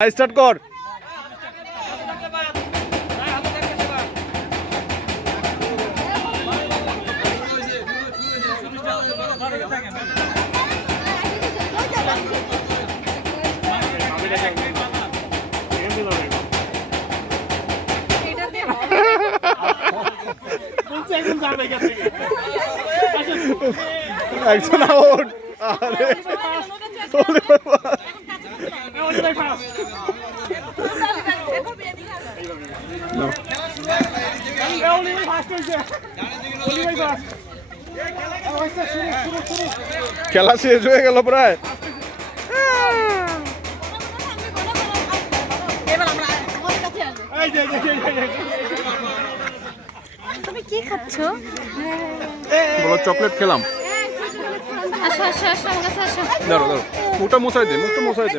Start কর একজন out আরে ওরে বাবা। খেলা শেষ হয়ে গেল প্রায়। তুমি কি খাচ্ছ? বলো চকলেট খেলাম। আমার কাছে আসো। দাঁড়ো দাঁড়ো মুখটা মশাই দে মুখটা মশাই দে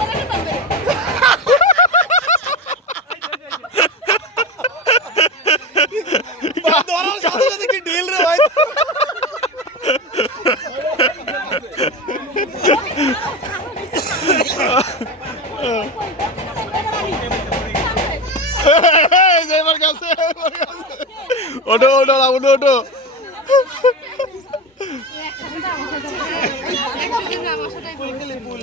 এবার কাছে ওটো ওটো ওটো ওটো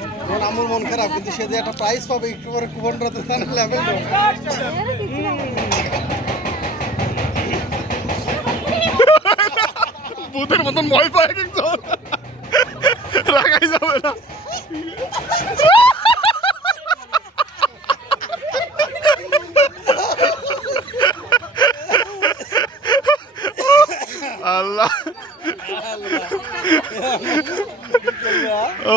এখন আমার মন খারাপ, কিন্তু সে যে একটা প্রাইজ পাবে, একটু পরে কুপনটা তো তার লেভেল ভূতের মতন ভয় পায় কিন্তু। রাখাই যাবে না আল্লাহ ও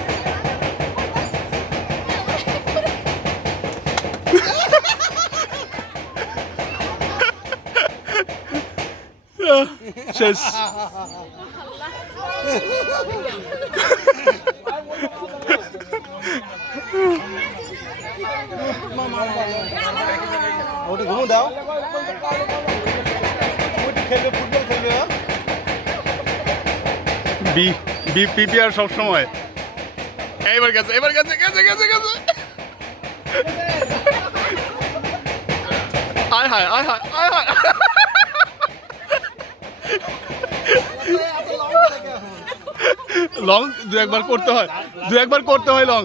শেষ ওটা ঘুমো দাও। খেলবে ফুটবল খেলবে হ্যাঁ? বি বি পিপিআর সব সময় এবার গেছে এবার গেছে গেছে গেছে গেছে। আয় লং দু একবার করতে হয়। দু একবার করতে হয় লং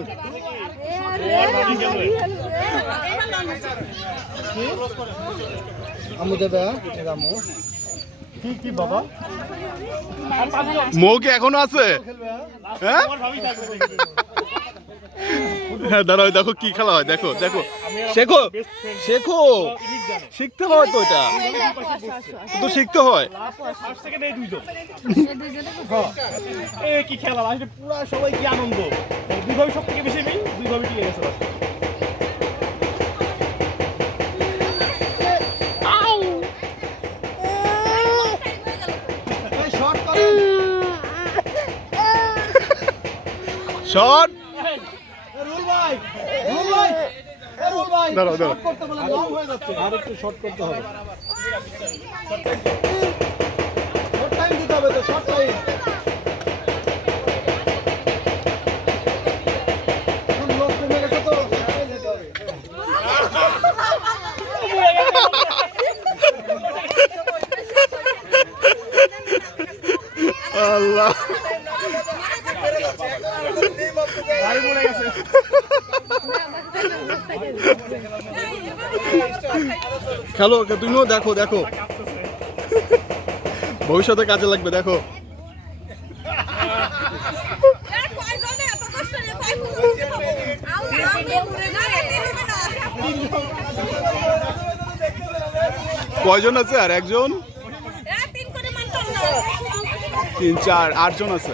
মৌ কি এখনও আছে? হ্যাঁ? হ্যাঁ দাঁড়াও দেখো কি খেলা হয় দেখো দেখো। শেখো শেখো। শিখতে হয় তো এটা। তো শিখতে হয়। কি খেলা? পুরা সবাই কি আনন্দ? দুইভাবে সব থেকে বেশি মিল দুইভাবে টিকে গেছে শর্ট ভাই রুল ভাই রুল ভাই দাঁড়াও, দাঁড়াও। শর্ট করতে বলে লং হয়ে যাচ্ছে। আর একটু শর্ট করতে হবে। শর্ট টাইম দিতে হবে তো শর্ট টাইম। আল্লাহ। গাড়ি পড়ে গেছে। খেলো তুমিও দেখো দেখো। ভবিষ্যতে কাজে লাগবে, দেখো। কয়জন আছে আর একজন? তিন, চার, আটজন আছে।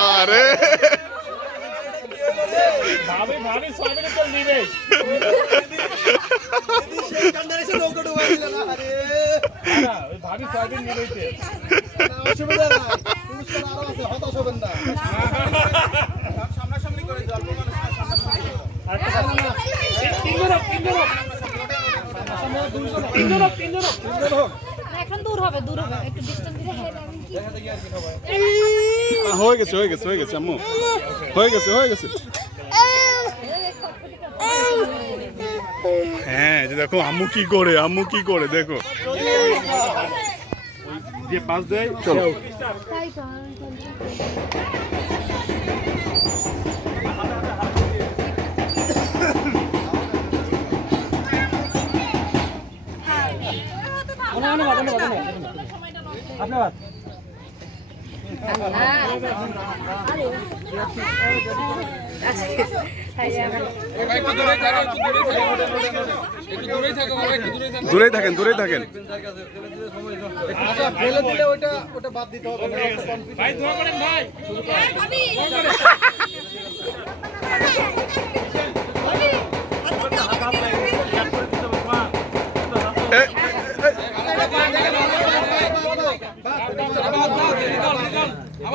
আরে ভাবি ভাবি ছয় মিনিট আরে। না ওই ভাবি ছয় মিনিট নিবেছে অসুবিধা নাই। পুরস্কার আরও আছে, হতাশ হবেন না। তিনজন হোক, তিনজন হোক। তিনজন হোক, তিনজন হোক। এখন দূর হবে দূর হবে একটু ডিস্টেন্স দিয়ে দিলে হেড আমি কি হয়ে গেছে হয়ে গেছে হয়ে গেছে, আম্মু। হয়ে গেছে হয়ে গেছে। হ্যাঁ যে দেখো, আম্মু কি করে, আম্মু কি করে, দেখো। যে পাস দেয় তো দূরেই থাকেন দূরেই থাকেন।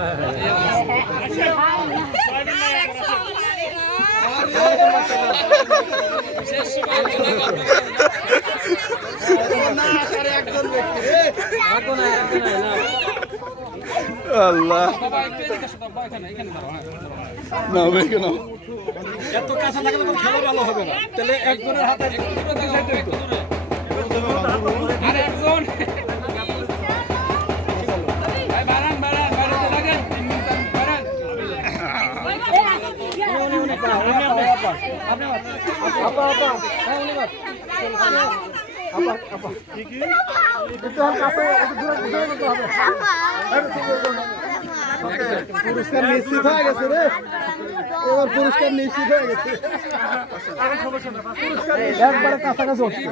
এ, দাঁড়াও দাঁড়াও দাঁড়াও দাঁড়াও একটু দাঁড়াও হাত কালাম বেকে নাও পুরস্কার নিশ্চিত হয়ে গেছে রে। এবার পুরস্কার নিশ্চিত হয়ে গেছে। একবারে কাছাকাছি হচ্ছে।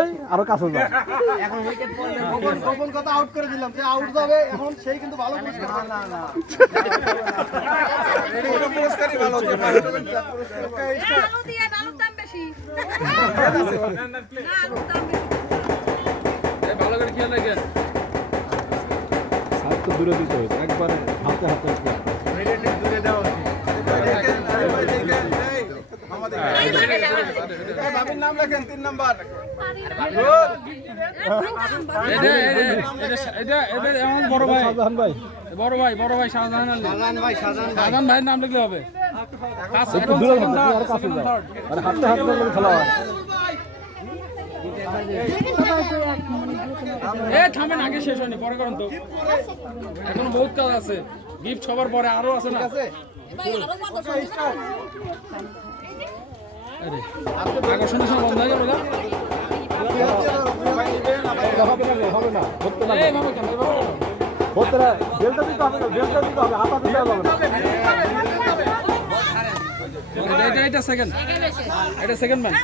এই, আরও কাছে যাও। গোপন গোপন কথা আউট করে দিলাম। যে আউট যাবে এখন সেই কিন্তু ভালো পুরস্কার না না পুরস্কারই ভালো আলু দিয়ে আলুর দাম বেশি। না আলুর দাম বেশি। একটু দূরে দিতে হয়েছে একবারে হাতে হাতে নাম তিন নাম্বার। বড় ভাই বড় ভাই ভাই শাহজাহান ভাই। নাম লিখলে হবে। এ, থামেন, আগে শেষ হয়নি, পরে করেন তো। এখনও বহুত কাজ আছে। গিফট সবার পরে আরও আছে না? আকর্ষণের এটা এটা এটা সেকেন্ড এটা সেকেন্ড ম্যান